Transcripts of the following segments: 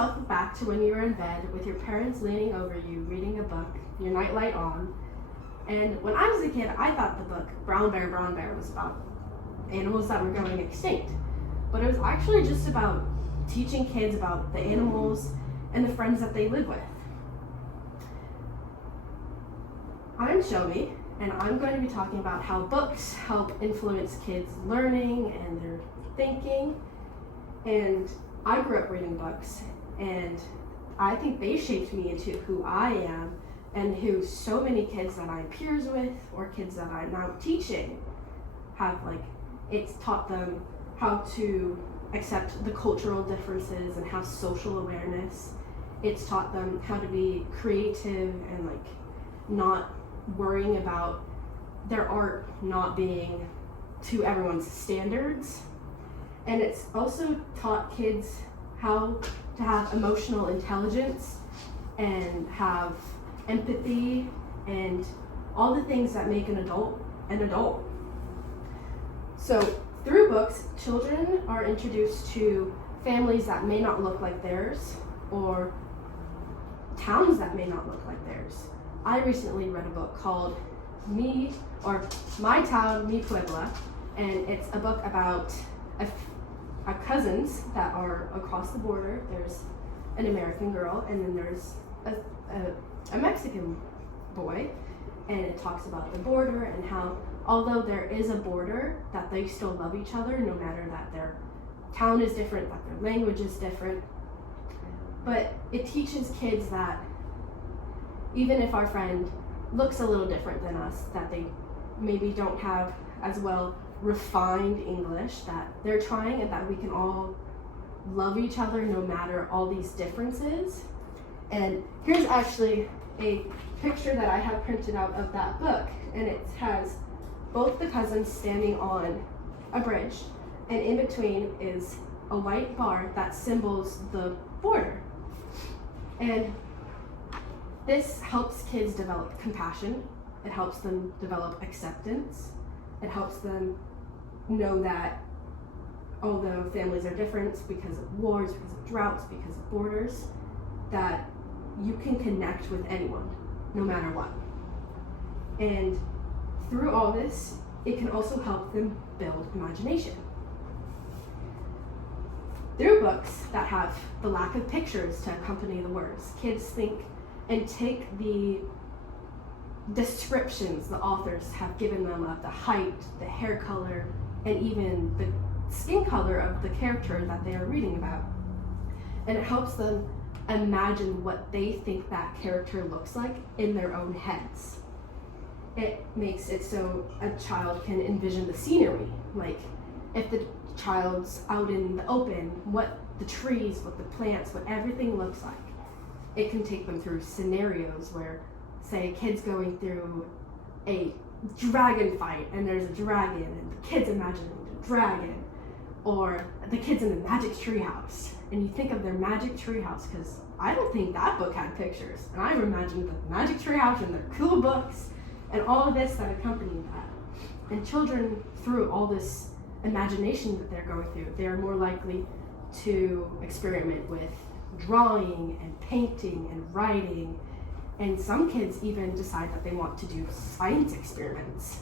yourself back to when you were in bed with your parents leaning over you, reading a book, your nightlight on. And when I was a kid, I thought the book Brown Bear was about animals that were going extinct. But it was actually just about teaching kids about the animals and the friends that they live with. I'm Shelby, and I'm going to be talking about how books help influence kids' learning and their thinking. And I grew up reading books, and I think they shaped me into who I am and who so many kids that I'm peers with or kids that I'm now teaching have. It's taught them how to accept the cultural differences and have social awareness. It's taught them how to be creative and not worrying about their art not being to everyone's standards. And it's also taught kids how to have emotional intelligence and have empathy and all the things that make an adult an adult. So through books, children are introduced to families that may not look like theirs or towns that may not look like theirs. I recently read a book called My Town, Mi Puebla, and it's a book about cousins that are across the border. There's an American girl, and then there's a Mexican boy, and it talks about the border and how, although there is a border, that they still love each other, no matter that their town is different, that their language is different. But it teaches kids that even if our friend looks a little different than us, that they maybe don't have as well refined English, that they're trying, and that we can all love each other no matter all these differences. And here's actually a picture that I have printed out of that book, and it has both the cousins standing on a bridge, and in between is a white bar that symbols the border. And this helps kids develop compassion. It helps them develop acceptance. It helps them know that although families are different because of wars, because of droughts, because of borders, that you can connect with anyone, no matter what. And through all this, it can also help them build imagination. Through books that have the lack of pictures to accompany the words, kids think and take the descriptions the authors have given them of the height, the hair color, and even the skin color of the character that they are reading about. And it helps them imagine what they think that character looks like in their own heads. It makes it so a child can envision the scenery, like if the child's out in the open, what the trees, what the plants, what everything looks like. It can take them through scenarios where, say, a kid's going through a dragon fight and there's a dragon and the kid's imagining the dragon, or the kid's in the magic treehouse and you think of their magic treehouse, because I don't think that book had pictures, and I imagined the magic treehouse and their cool books and all of this that accompanied that. And children, through all this imagination that they're going through, they're more likely to experiment with drawing and painting and writing. And some kids even decide that they want to do science experiments.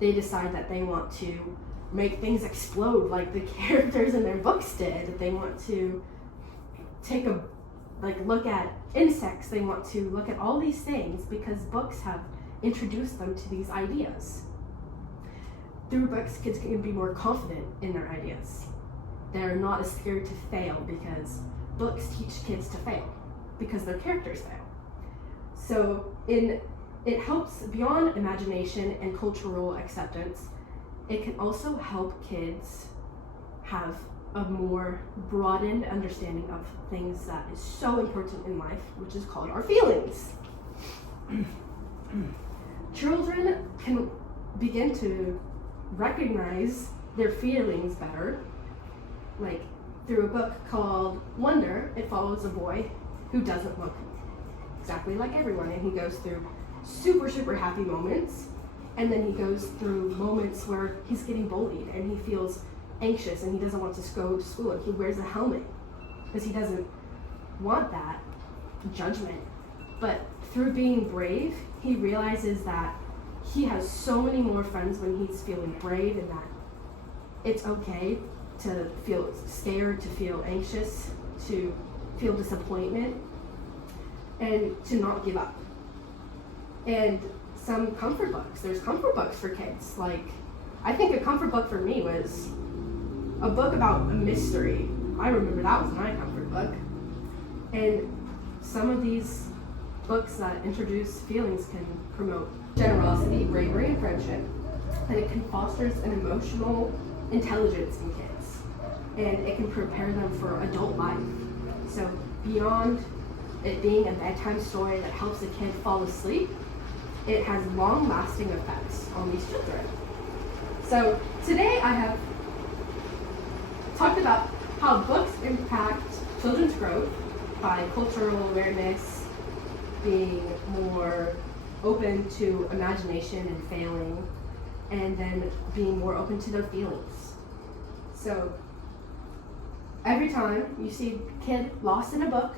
They decide that they want to make things explode like the characters in their books did. They want to take a look at insects. They want to look at all these things because books have introduced them to these ideas. Through books, kids can be more confident in their ideas. They're not as scared to fail because books teach kids to fail because their characters fail. So it helps beyond imagination and cultural acceptance. It can also help kids have a more broadened understanding of things that is so important in life, which is called our feelings. Children can begin to recognize their feelings better, like through a book called Wonder. It follows a boy who doesn't look exactly like everyone, and he goes through super happy moments, and then he goes through moments where he's getting bullied and he feels anxious and he doesn't want to go to school, and he wears a helmet because he doesn't want that judgment. But through being brave, he realizes that he has so many more friends when he's feeling brave, and that it's okay to feel scared, to feel anxious, to feel disappointment, and to not give up. And some comfort books. There's comfort books for kids. Like, I think a comfort book for me was a book about a mystery. I remember that was my comfort book. And some of these books that introduce feelings can promote generosity, bravery, and friendship. And it can foster an emotional intelligence in kids. And it can prepare them for adult life. So beyond it being a bedtime story that helps a kid fall asleep, it has long-lasting effects on these children. So today I have talked about how books impact children's growth by cultural awareness, being more open to imagination and failing, and then being more open to their feelings. So every time you see a kid lost in a book,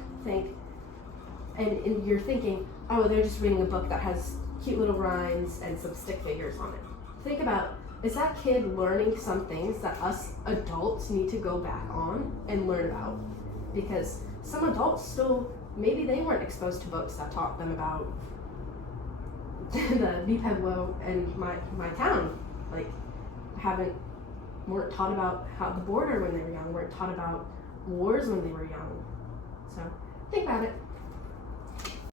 and you're thinking, oh, they're just reading a book that has cute little rhymes and some stick figures on it. Think about, is that kid learning some things that us adults need to go back on and learn about? Because some adults still, maybe they weren't exposed to books that taught them about the Mi Pueblo and my town. Like, weren't taught about how the border when they were young, weren't taught about wars when they were young. So think about it.